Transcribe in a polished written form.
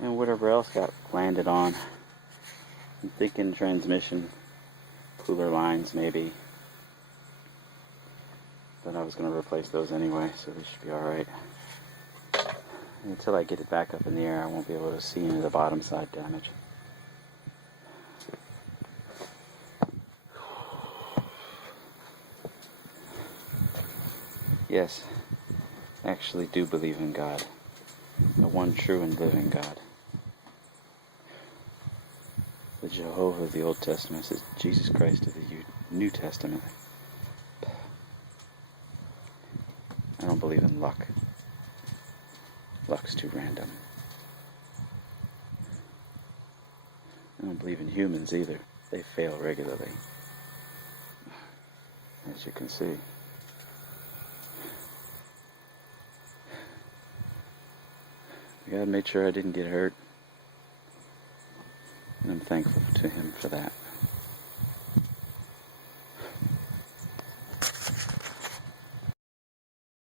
and whatever else got landed on. I'm thinking transmission, cooler lines maybe. But I was going to replace those anyway, so they should be alright. Until I get it back up in the air, I won't be able to see any of the bottom side damage. Yes, I actually do believe in God, the one true and living God. The Jehovah of the Old Testament is Jesus Christ of the New Testament. I don't believe in luck. Luck's too random. I don't believe in humans either. They fail regularly, as you can see. God made sure I didn't get hurt, and I'm thankful to Him for that.